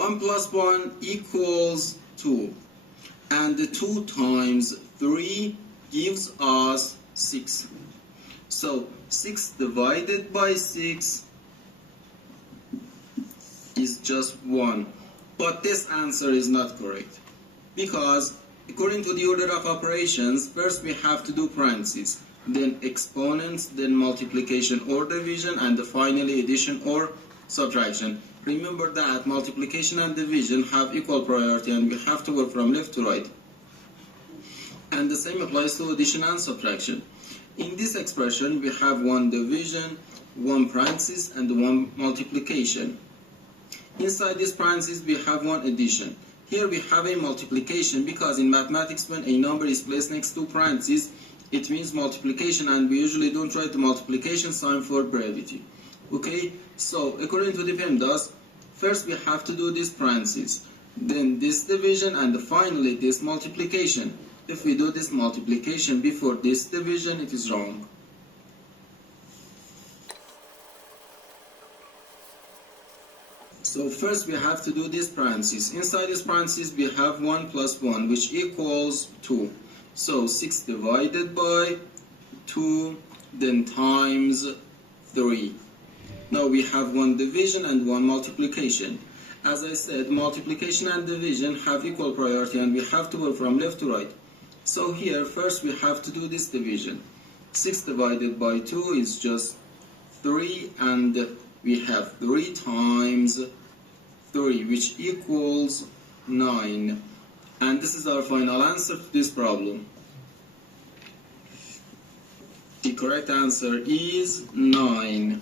1 plus 1 equals 2. And the 2 times 3 gives us 6. So 6 divided by 6 is just 1. But this answer is not correct, because according to the order of operations, first we have to do parentheses, then exponents, then multiplication or division, and finally addition or subtraction. Remember that multiplication and division have equal priority and we have to work from left to right. And the same applies to addition and subtraction. In this expression, we have one division, one parenthesis, and one multiplication. Inside this parenthesis, we have one addition. Here we have a multiplication, because in mathematics, when a number is placed next to parentheses, it means multiplication, and we usually don't write the multiplication sign for brevity. Okay, so according to the PEMDAS, first we have to do this parenthesis, then this division, and finally this multiplication. If we do this multiplication before this division, it is wrong. So first we have to do this parenthesis. Inside this parenthesis we have 1 plus 1, which equals 2. So 6 divided by 2, then times 3. Now we have one division and one multiplication. As I said, multiplication and division have equal priority and we have to work from left to right. So here first we have to do this division. 6 divided by 2 is just 3, and we have 3 times 3, which equals 9. And this is our final answer to this problem. The correct answer is 9.